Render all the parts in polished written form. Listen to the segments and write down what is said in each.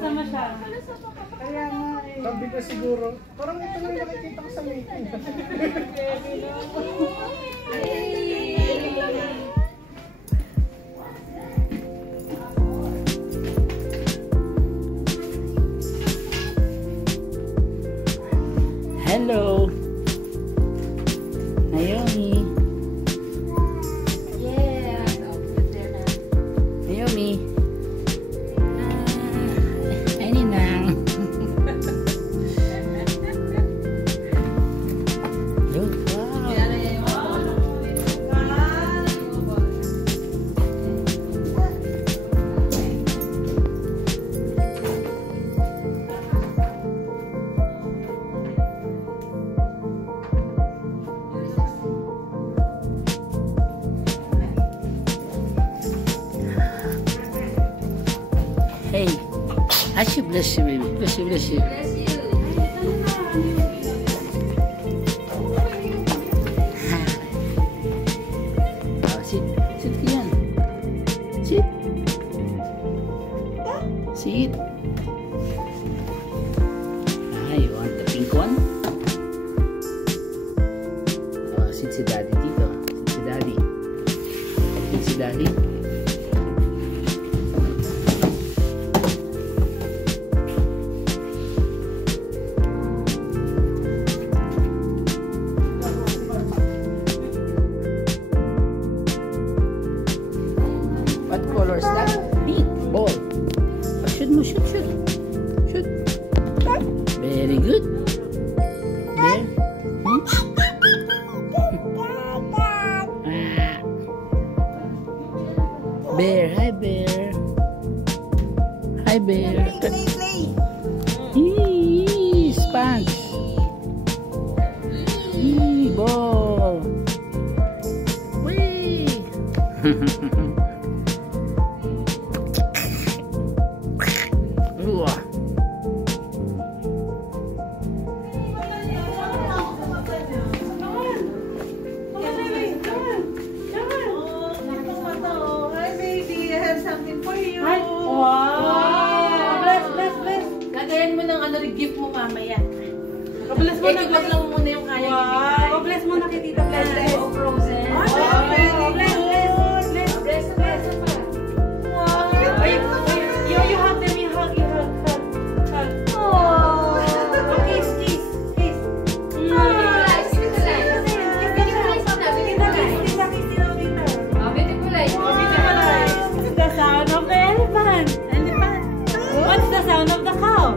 Sama siya. Kaya nga eh. Sabi ko siguro, parang ito lang nakikita ko sa meeting. Hello, Naomi. Yeah. Naomi. Ay, ninang. Yun, wow. Hey, I should bless you, baby. Bless you, bless you. Oh, sit. Sit yan. Sit. Sit. Ah, you want the pink one? Oh, sit si daddy dito. Sit si daddy. Sit si daddy. What color is that? Pink ball. Oh, shoot mo, shoot, shoot. Shoot. Very good. Bear. Hmm? Ah. Bear, hi bear. Hi bear. Eee, sponge. Eee, ball. Whee. Wah. Hi baby, I have something for you. Wow! Bless, bless, bless. Gagayan mo ng ano, gift mo mamaya. Bless mo na, bless mo muna yung kaya. Wow! Bless mo na kay Tita Bless. Oh, frozen. Bless, bless, bless, bless, bless. Wow! You hug them, you hug. Oh, kiss, kiss, kiss. What's the sound of the elephant? What's the sound of the cow?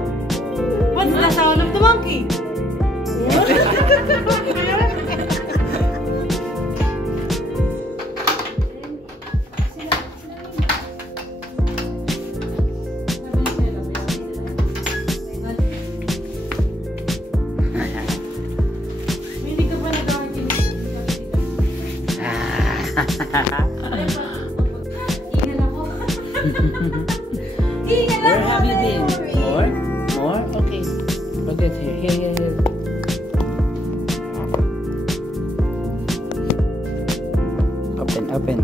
What's the sound of the monkey? Hindi ka pa nag-garden. Ingal ako. Where have you been? More? More? Okay. Look at here. Here. Open.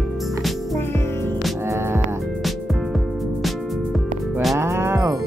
Ah. Wow.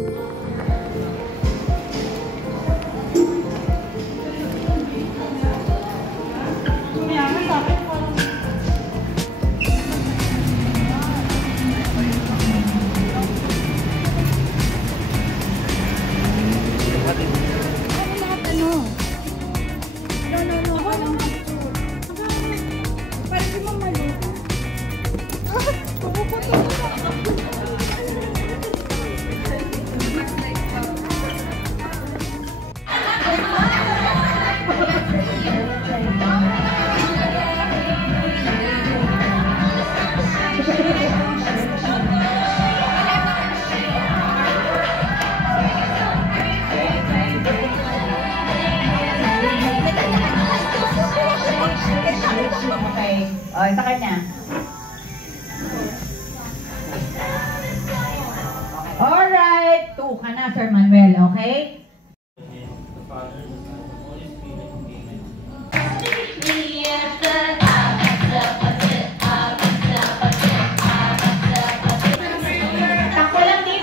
O, sa kanya. Alright, 2 ka na, Sir Manuel, okay? Takbo lang dito.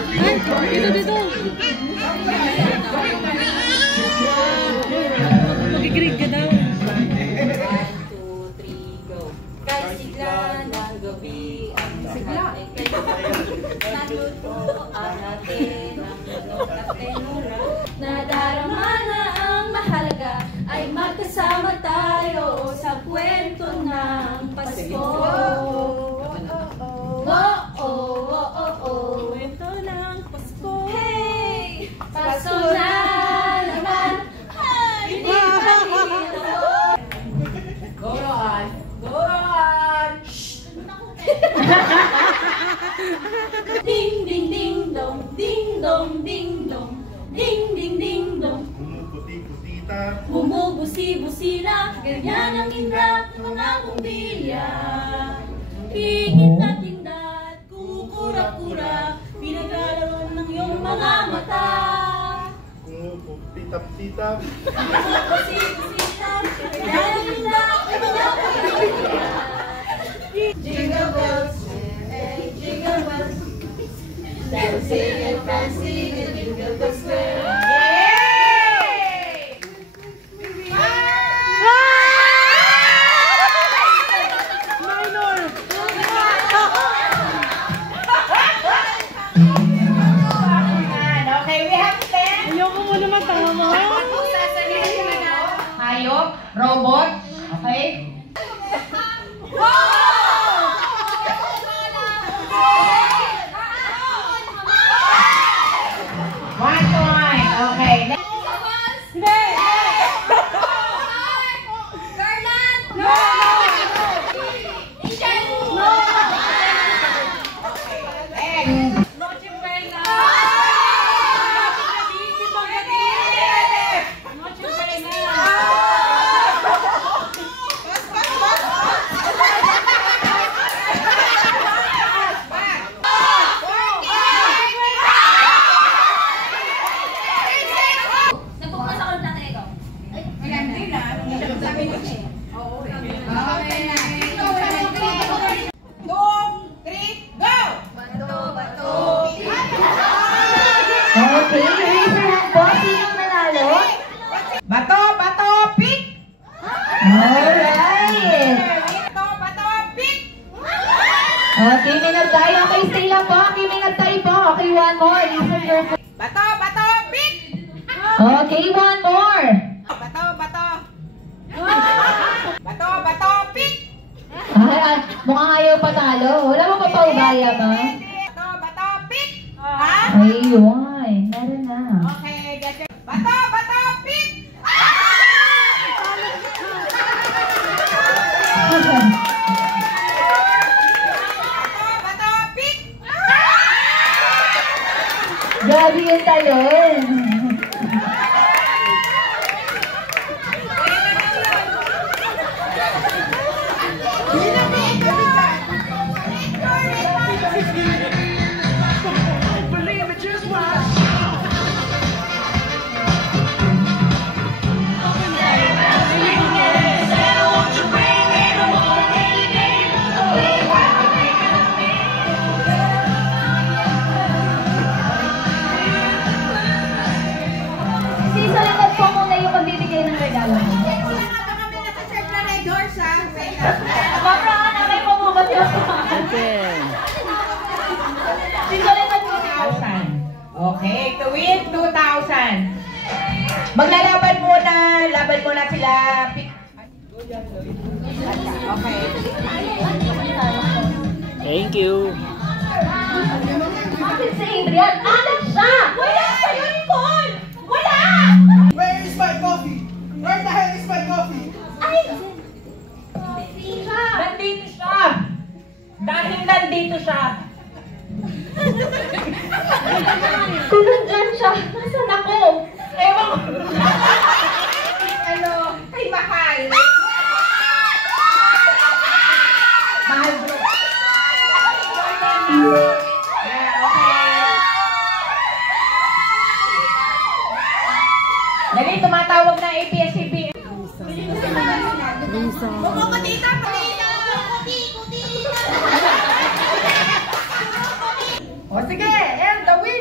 Dito. Magigrig ka daw. 1, 2, 3, go. Kahit sigla ng gabi ang sigla ay kayo. Natutuan natin ang manok at tenura. Nadarama na ang mahalaga ay magkasama tayo sa kwento ng Pasko. Kwento ng Pasko. Hey! Pasko na naman. Ay, di ba dito? Go on! Go on! Shhh! Ding ding ding dong, ding dong, ding dong, ding ding ding dong. Bumubuti-butita. Bumubusi-busila, ganyan ang indra, mga bumbilya. Higit na tindat, kukura-kura, pinag-alaman ng iyong mga mata. Bumubuti-tap-titap. Bumubusi-busila, ganyan ang indra, mga bumbilya. Jingle bells, hey, jingle bells, dancing and prancing in Jingle Bell Square. Okay, we have 10. Ayoko mo naman, tanga mo. Hayop, robot, okay? One point, okay. Okay, reason ng boss, sinong nanalo? Bato, bato, pick! Alright! Bato, bato, pick! Okay, minag tayo. Okay, stay lang po. Okay, minag tayo po. Okay, one more. Listen carefully. Bato, bato, pick! Okay, one more. Bato, bato. Bato, bato, pick! Mukhang ayaw patalo. Wala mo pa paubaya ba? Bato, bato, pick! Ayun, meron na. Okay, get your... Bato, bato, pick! Bato, bato, pick! Grabe yung talon. Okay, to win 2,000. Maglalaban muna, laban muna sila. Okay. Thank you. Bakit si Adrian? Anak siya! Wala sa uniform! Wala! Where is my coffee? Where the hell is my coffee? Ay! Nandito siya! Dahil nandito siya! Kung nandyan siya, nasan ako? Ewan ko! Ano? Kay Mahal! Mahal bro! Dali, tumatawag na APS-CBN. Lisa. Kutita! O sige, and the winner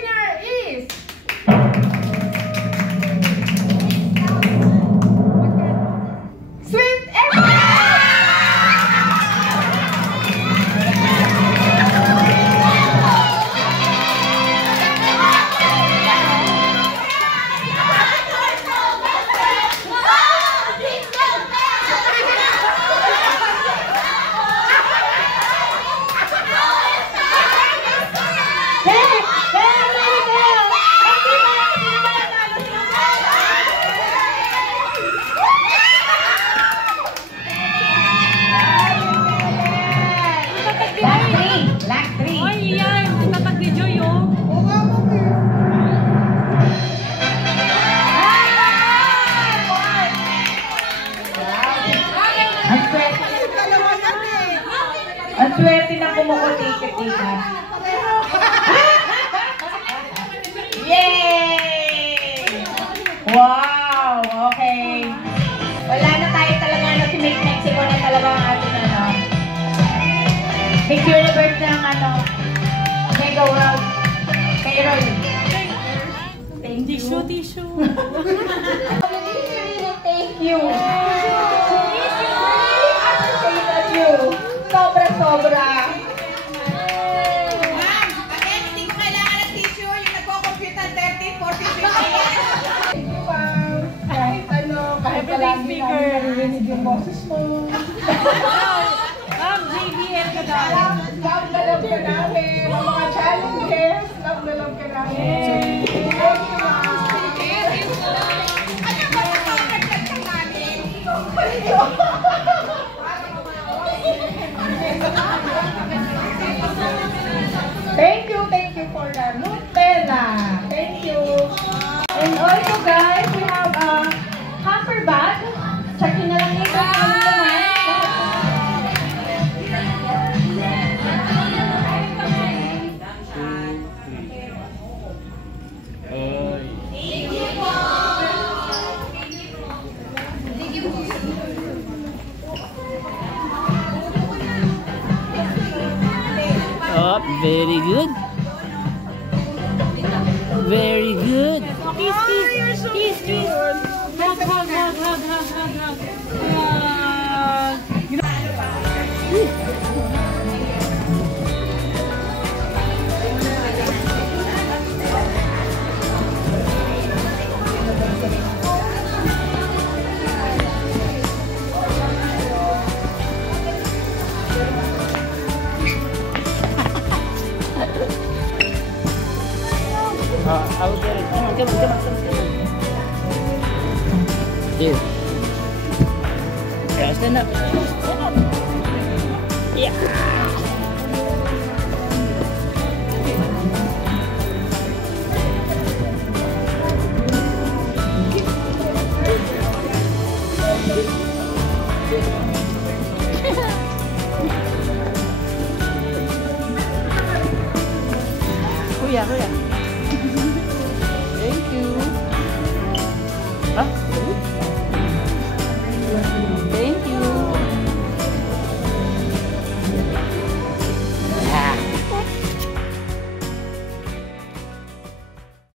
Wow! Okay. Wala na tayo talaga ano, si Miss Mexico na talaga ang ating ano. Miss Universe ng ano, Mega World. Carol. Thank you. Tissue. Thank you. Thank you. Sobra-sobra. Hindi ko kailangan ng tissue. Yung nagko-compute ng 30, 40, 50 years. Thank you, ma'am. Kahit ano, kahit palagi namin naririnig yung boses mo. Ma'am, JBL ka daw. Love na love ka namin. Ang mga challenges, love na love ka namin. Thank you, ma'am. Ano ba sa pagkakas ka namin? Thank you for the Nutella. Thank you. And also guys, we have a hamper bag. Checkin na lang ito kung naman. Oh, very good. Very good. Kiss. Hug. I'll get it. Come on. Here. Yeah, stand up. Yeah. Kuya. Thank you. Huh?